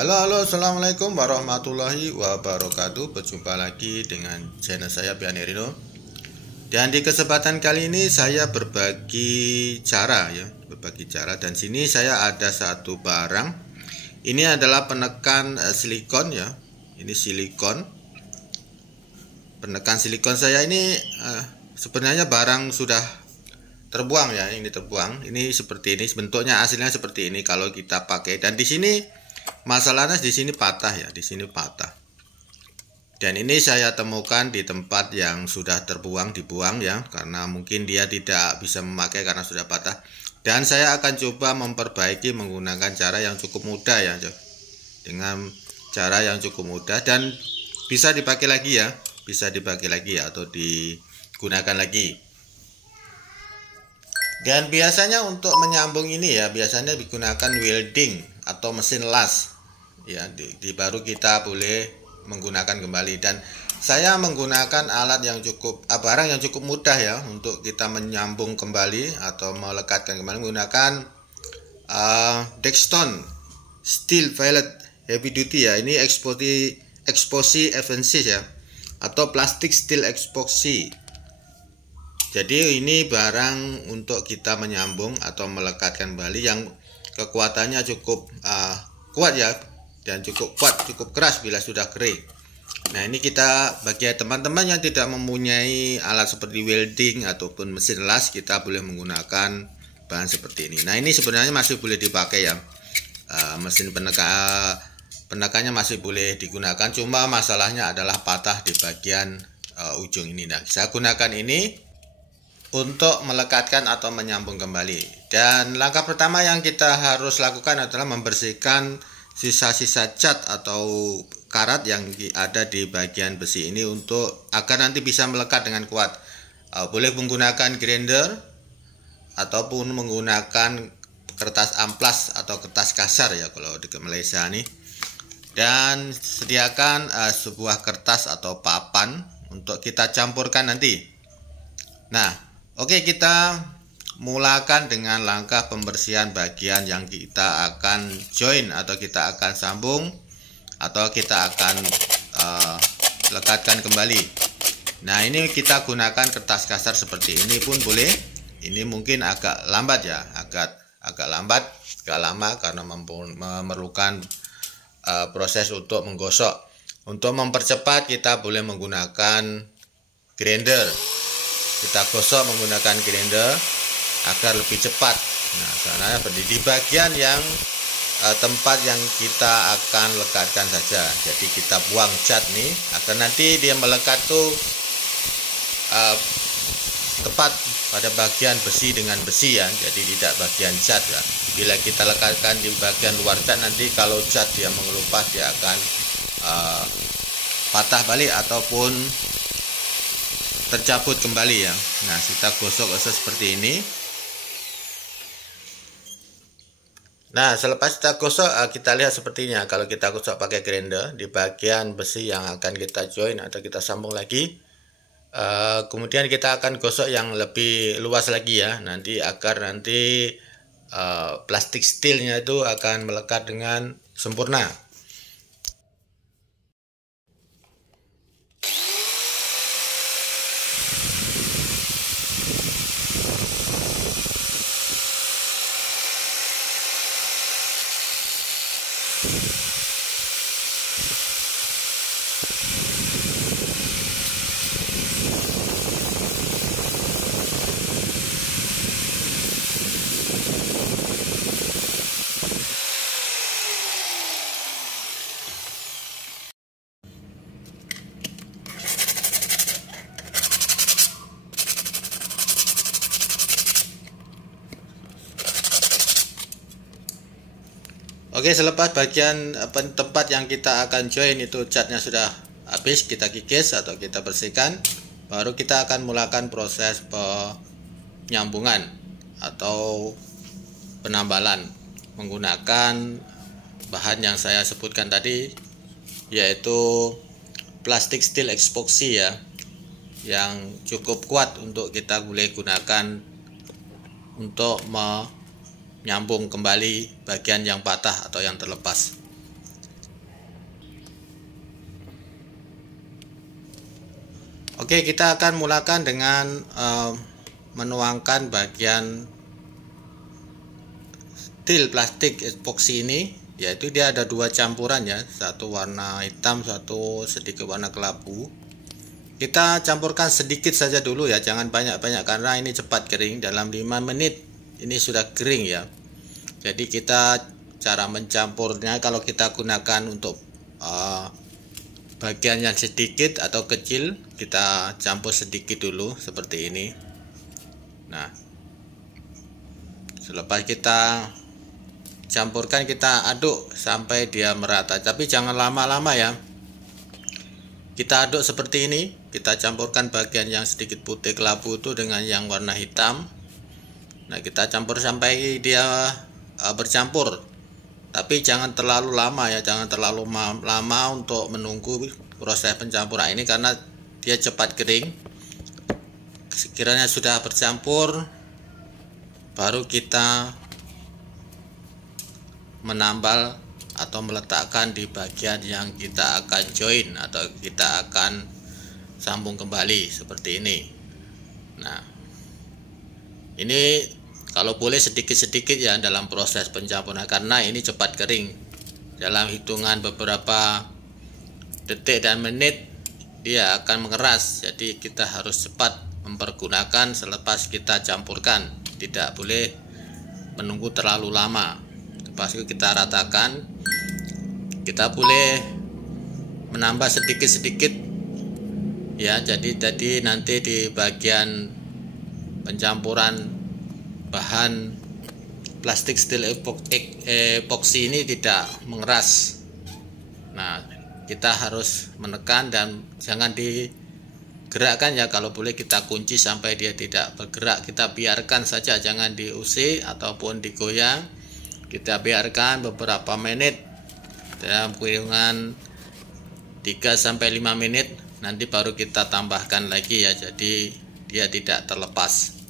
Halo, assalamualaikum warahmatullahi wabarakatuh. Berjumpa lagi dengan channel saya Pian Herino. Dan di kesempatan kali ini saya berbagi cara dan sini saya ada satu barang. Ini adalah penekan silikon ya. Ini silikon. Penekan silikon saya ini sebenarnya barang sudah terbuang ya. Ini terbuang. Ini seperti ini, bentuknya aslinya seperti ini kalau kita pakai. Dan di sini masalahnya di sini patah ya, di sini patah. Dan ini saya temukan di tempat yang sudah dibuang ya, karena mungkin dia tidak bisa memakai karena sudah patah. Dan saya akan coba memperbaiki menggunakan cara yang cukup mudah ya, dengan cara yang cukup mudah dan bisa dipakai lagi ya, atau digunakan lagi. Dan biasanya untuk menyambung ini ya, biasanya digunakan welding atau mesin las ya, baru kita boleh menggunakan kembali. Dan saya menggunakan alat yang cukup barang yang cukup mudah ya untuk kita menyambung kembali atau melekatkan kembali menggunakan Dexton Steel Fillet Heavy Duty ya. Ini epoxy adhesive ya, atau plastik steel epoxy. Jadi ini barang untuk kita menyambung atau melekatkan kembali yang kekuatannya cukup kuat ya, dan cukup keras bila sudah kering. Nah, ini kita bagi teman-teman yang tidak mempunyai alat seperti welding ataupun mesin las, kita boleh menggunakan bahan seperti ini. Nah, ini sebenarnya masih boleh dipakai ya, mesin penekannya masih boleh digunakan, cuma masalahnya adalah patah di bagian ujung ini. Nah, saya gunakan ini untuk melekatkan atau menyambung kembali. Dan langkah pertama yang kita harus lakukan adalah membersihkan sisa-sisa cat atau karat yang ada di bagian besi ini untuk agar nanti bisa melekat dengan kuat. Boleh menggunakan grinder ataupun menggunakan kertas amplas atau kertas kasar ya kalau di Malaysia nih. Dan sediakan sebuah kertas atau papan untuk kita campurkan nanti. Nah, oke, kita mulakan dengan langkah pembersihan bagian yang kita akan join atau kita akan sambung atau kita akan lekatkan kembali. Nah, ini kita gunakan kertas kasar seperti ini pun boleh. Ini mungkin agak lambat ya, agak lama karena memerlukan proses untuk menggosok. Untuk mempercepat kita boleh menggunakan grinder. Kita gosok menggunakan grinder agar lebih cepat. Nah, sana di bagian yang tempat yang kita akan lekatkan saja. Jadi kita buang cat nih agar nanti dia melekat tuh tepat pada bagian besi dengan besi ya. Jadi tidak bagian cat ya. Bila kita lekatkan di bagian luar cat, nanti kalau cat dia mengelupas, dia akan patah balik ataupun tercabut kembali ya. Nah, kita gosok seperti ini. Nah, selepas kita gosok, kita lihat sepertinya. Kalau kita gosok pakai grinder di bagian besi yang akan kita join atau kita sambung lagi, kemudian kita akan gosok yang lebih luas lagi ya, nanti agar nanti plastik steelnya itu akan melekat dengan sempurna. Oke, selepas bagian tempat yang kita akan join itu catnya sudah habis, kita kikis atau kita bersihkan, baru kita akan mulakan proses penyambungan atau penambalan menggunakan bahan yang saya sebutkan tadi, yaitu plastik steel epoxy ya, yang cukup kuat untuk kita boleh gunakan untuk menyambung kembali bagian yang patah atau yang terlepas. Oke, kita akan mulakan dengan menuangkan bagian steel plastik epoksi ini, yaitu dia ada dua campuran ya, satu warna hitam, satu sedikit warna kelabu. Kita campurkan sedikit saja dulu ya, jangan banyak-banyak karena ini cepat kering. Dalam 5 menit ini sudah kering ya. Jadi kita cara mencampurnya, kalau kita gunakan untuk bagian yang sedikit atau kecil, kita campur sedikit dulu seperti ini. Nah, selepas kita campurkan, kita aduk sampai dia merata, tapi jangan lama-lama ya. Kita aduk seperti ini, kita campurkan bagian yang sedikit putih kelabu itu dengan yang warna hitam. Nah, kita campur sampai dia bercampur, tapi jangan terlalu lama ya, jangan terlalu lama untuk menunggu proses pencampuran ini karena dia cepat kering. Sekiranya sudah bercampur, baru kita menambal atau meletakkan di bagian yang kita akan join atau kita akan sambung kembali seperti ini. Nah, ini kalau boleh sedikit-sedikit ya dalam proses pencampuran, karena ini cepat kering. Dalam hitungan beberapa detik dan menit dia akan mengeras, jadi kita harus cepat mempergunakan selepas kita campurkan, tidak boleh menunggu terlalu lama. Pas kita ratakan, kita boleh menambah sedikit-sedikit ya. Jadi nanti di bagian pencampuran bahan plastik steel epoxy ini tidak mengeras. Nah, kita harus menekan dan jangan digerakkan ya. Kalau boleh kita kunci sampai dia tidak bergerak, kita biarkan saja, jangan diusik ataupun digoyang. Kita biarkan beberapa menit, dalam kurungan 3-5 menit, nanti baru kita tambahkan lagi ya, jadi dia tidak terlepas.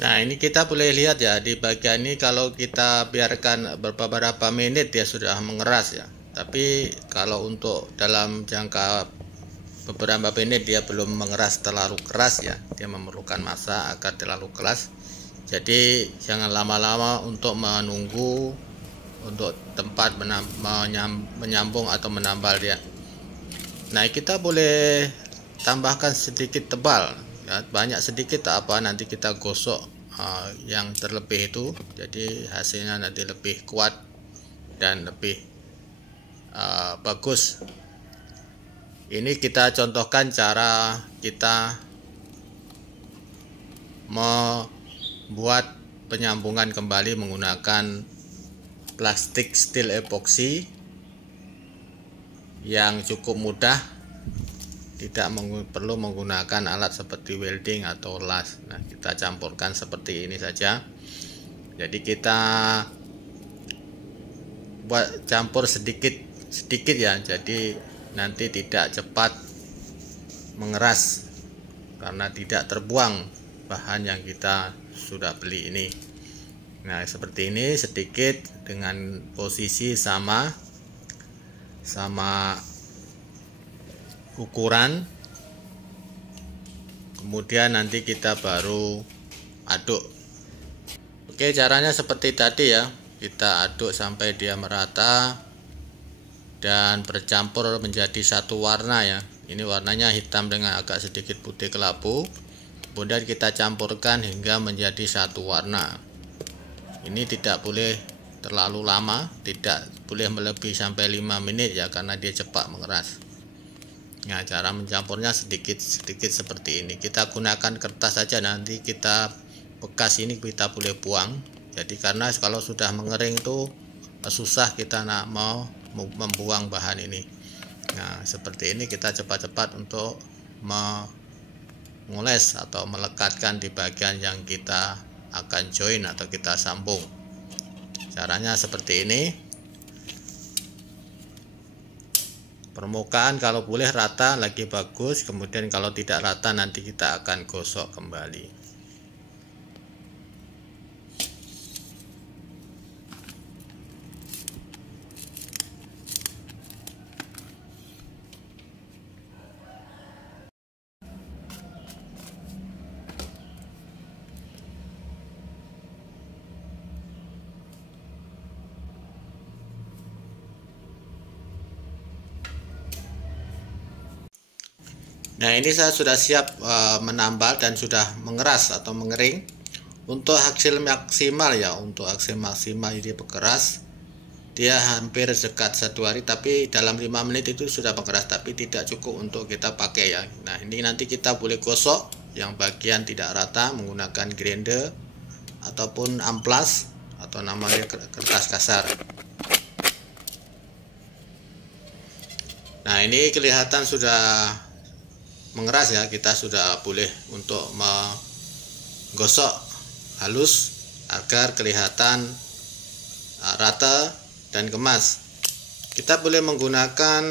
Nah, ini kita boleh lihat ya, di bagian ini kalau kita biarkan beberapa menit dia sudah mengeras ya. Tapi kalau untuk dalam jangka beberapa menit dia belum mengeras terlalu keras ya, dia memerlukan masa agar terlalu keras. Jadi jangan lama-lama untuk menunggu untuk tempat menyambung atau menambal dia. Nah, kita boleh tambahkan sedikit tebal ya, banyak sedikit tak apa, nanti kita gosok yang terlebih itu, jadi hasilnya nanti lebih kuat dan lebih bagus. Ini kita contohkan cara kita membuat penyambungan kembali menggunakan plastik steel epoxy yang cukup mudah, tidak perlu menggunakan alat seperti welding atau las. Nah, kita campurkan seperti ini saja. Jadi kita buat campur sedikit ya, jadi nanti tidak cepat mengeras karena tidak terbuang bahan yang kita sudah beli ini. Nah, seperti ini, sedikit dengan posisi sama ukuran. Kemudian nanti kita baru aduk. Oke, caranya seperti tadi ya, kita aduk sampai dia merata dan bercampur menjadi satu warna ya. Ini warnanya hitam dengan agak sedikit putih kelabu. Kemudian kita campurkan hingga menjadi satu warna. Ini tidak boleh terlalu lama, tidak boleh melebihi sampai 5 menit ya, karena dia cepat mengeras. Nah, cara mencampurnya sedikit-sedikit seperti ini. Kita gunakan kertas saja, nanti kita bekas ini kita boleh buang. Jadi karena kalau sudah mengering itu susah kita mau membuang bahan ini. Nah seperti ini kita cepat-cepat untuk mengoles atau melekatkan di bagian yang kita akan join atau kita sambung. Caranya seperti ini. Permukaan kalau boleh rata lagi bagus, kemudian kalau tidak rata nanti kita akan gosok kembali. Nah ini saya sudah siap menambal dan sudah mengeras atau mengering. Untuk hasil maksimal ya, untuk hasil maksimal ini berkeras, dia hampir dekat 1 hari, tapi dalam 5 menit itu sudah berkeras, tapi tidak cukup untuk kita pakai ya. Nah ini nanti kita boleh gosok yang bagian tidak rata menggunakan grinder ataupun amplas atau namanya kertas kasar. Nah ini kelihatan sudah mengeras ya, kita sudah boleh untuk menggosok halus agar kelihatan rata dan kemas. Kita boleh menggunakan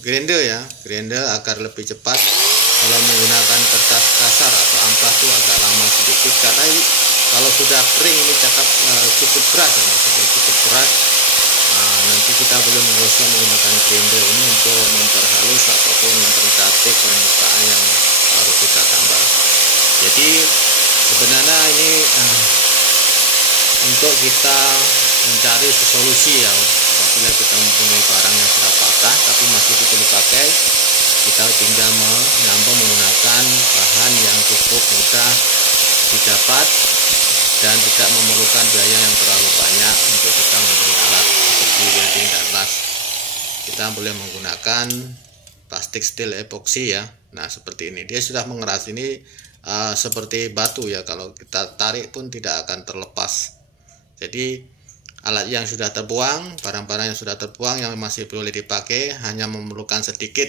grinder ya, grinder agar lebih cepat. Kalau menggunakan kertas kasar atau amplas itu agak lama sedikit, karena kalau sudah kering ini cukup berat ya, cukup berat. Nanti kita boleh menggosok menggunakan grinder ini untuk memperhalus ataupun mempercantik permukaan yang baru kita tambah. Jadi sebenarnya ini untuk kita mencari solusi ya, apabila kita mempunyai barang yang sudah patah tapi masih perlu dipakai, kita tinggal menyambung menggunakan bahan yang cukup mudah didapat dan tidak memerlukan biaya yang terlalu banyak untuk kita membeli alat seperti welding dan las. Kita boleh menggunakan plastik steel epoxy ya. Nah seperti ini, dia sudah mengeras ini seperti batu ya, kalau kita tarik pun tidak akan terlepas. Jadi alat yang sudah terbuang, barang-barang yang sudah terbuang yang masih boleh dipakai, hanya memerlukan sedikit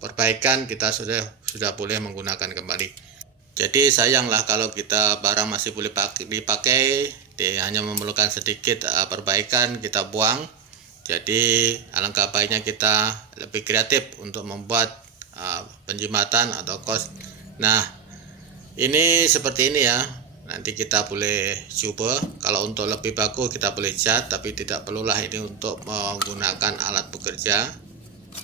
perbaikan, kita sudah boleh menggunakan kembali. Jadi sayanglah kalau kita barang masih boleh dipakai, dia hanya memerlukan sedikit perbaikan, kita buang. Jadi alangkah baiknya kita lebih kreatif untuk membuat penjimatan atau kos. Nah ini seperti ini ya, nanti kita boleh coba. Kalau untuk lebih bagus kita boleh cat, tapi tidak perlulah ini untuk menggunakan alat bekerja.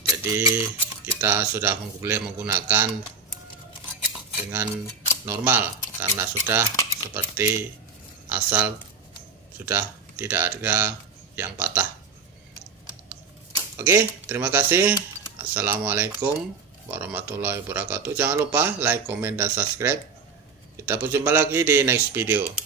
Jadi kita sudah boleh menggunakan dengan normal karena sudah seperti asal, sudah tidak ada yang patah. Oke, terima kasih. Assalamualaikum warahmatullahi wabarakatuh. Jangan lupa like, comment, dan subscribe. Kita berjumpa lagi di next video.